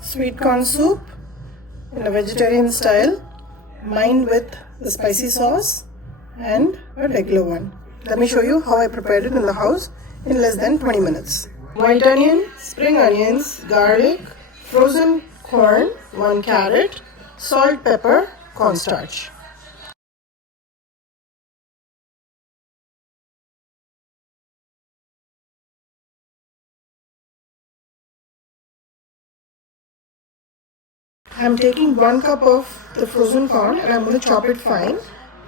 Sweet corn soup in a vegetarian style, mine with the spicy sauce and a regular one. Let me show you how I prepared it in the house in less than 20 minutes. White onion, spring onions, garlic, frozen corn, 1 carrot, salt, pepper, cornstarch. I'm taking 1 cup of the frozen corn and I'm going to chop it fine,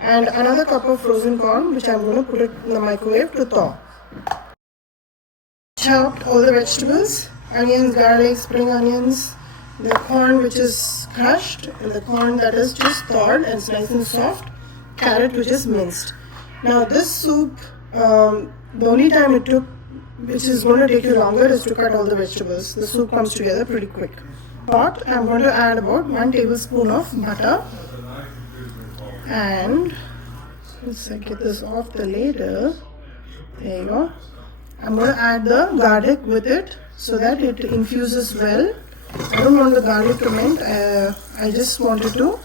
and another cup of frozen corn which I'm going to put it in the microwave to thaw. Chopped all the vegetables, onions, garlic, spring onions, the corn which is crushed, and the corn that is just thawed and it's nice and soft, carrot which is minced. Now this soup, the only time it took, which is going to take you longer, is to cut all the vegetables. The soup comes together pretty quick. Pot, I'm going to add about 1 tablespoon of butter, and once I get this off the ladle, there you go. I'm going to add the garlic with it so that it infuses well. I don't want the garlic to melt, I just want it to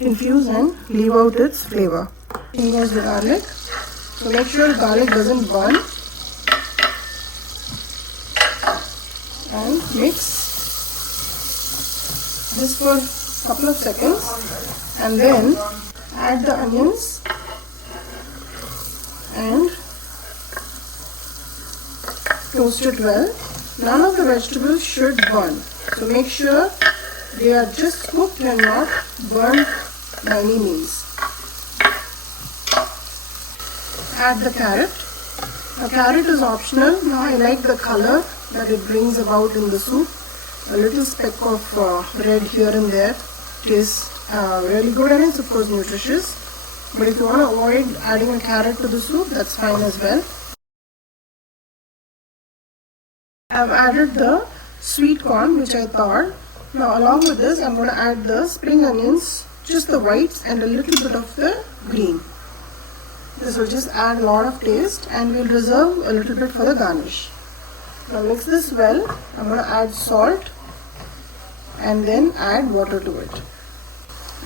infuse and leave out its flavor. In goes the garlic, so make sure the garlic doesn't burn, and mix this for a couple of seconds, and then add the onions and toast it well. None of the vegetables should burn, so make sure they are just cooked and not burned by any means. Add the carrot. Now carrot is optional. Now I like the color that it brings about in the soup. A little speck of red here and there tastes really good, and it's of course nutritious. But if you want to avoid adding a carrot to the soup, that's fine as well. I've added the sweet corn which I thawed. Now along with this, I'm going to add the spring onions, just the whites and a little bit of the green. This will just add a lot of taste, and we'll reserve a little bit for the garnish. Now mix this well. I'm going to add salt and then add water to it.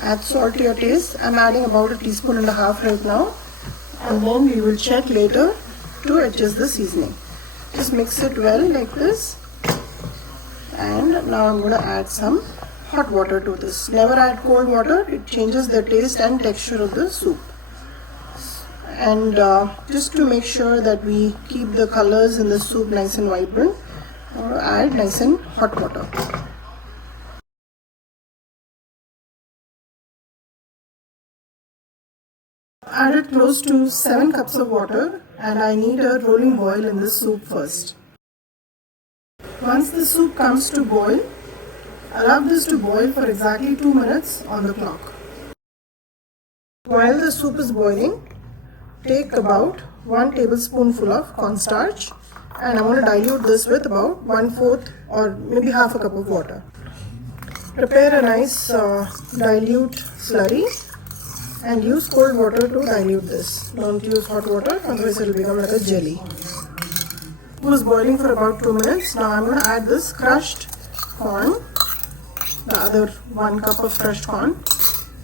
Add salt to your taste. I'm adding about 1.5 teaspoons right now, and then we will check later to adjust the seasoning. Just mix it well like this, and now I'm going to add some hot water to this. Never add cold water, it changes the taste and texture of the soup. And just to make sure that we keep the colors in the soup nice and vibrant, I'm going to add nice and hot water. Added close to 7 cups of water, and I need a rolling boil in this soup first. Once the soup comes to boil, allow this to boil for exactly 2 minutes on the clock. While the soup is boiling, take about 1 tablespoonful of cornstarch, and I'm going to dilute this with about 1/4 or maybe half a cup of water. Prepare a nice dilute slurry, and use cold water to dilute this. Don't use hot water, otherwise it will become like a jelly. It was boiling for about 2 minutes. Now I'm going to add this crushed corn, the other 1 cup of crushed corn,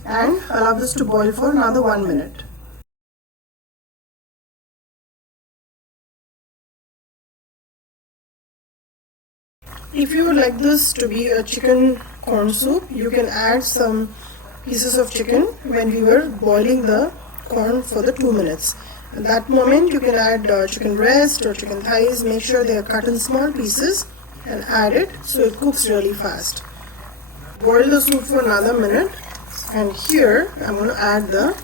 and allow this to boil for another 1 minute. If you would like this to be a chicken corn soup, you can add some pieces of chicken when we were boiling the corn for the 2 minutes. At that moment you can add chicken breast or chicken thighs. Make sure they are cut in small pieces and add it so it cooks really fast. Boil the soup for another minute, and here I'm going to add the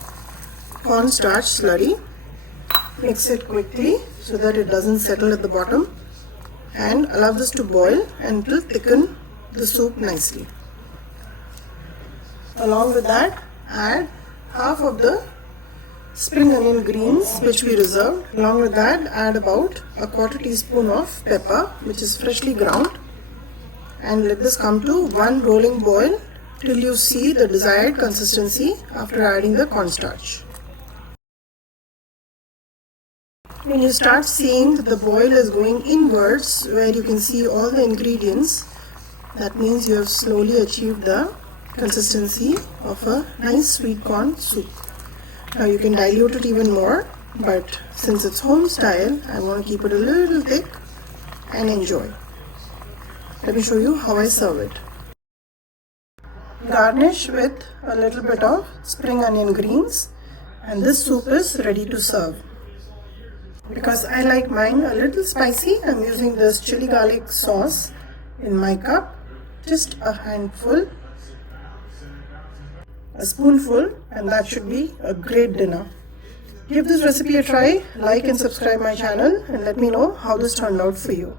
cornstarch slurry. Mix it quickly so that it doesn't settle at the bottom, and allow this to boil and it will thicken the soup nicely. Along with that, add half of the spring onion greens which we reserved. Along with that, add about 1/4 teaspoon of pepper which is freshly ground, and let this come to one rolling boil till you see the desired consistency after adding the cornstarch. When you start seeing that the boil is going inwards, where you can see all the ingredients That means you have slowly achieved the consistency of a nice sweet corn soup. Now you can dilute it even more, but since it's home style, I want to keep it a little thick and enjoy. Let me show you how I serve it. Garnish with a little bit of spring onion greens, and this soup is ready to serve. Because I like mine a little spicy, I'm using this chili garlic sauce in my cup. Just a handful, a spoonful, and that should be a great dinner. Give this recipe a try, like and subscribe my channel, and let me know how this turned out for you.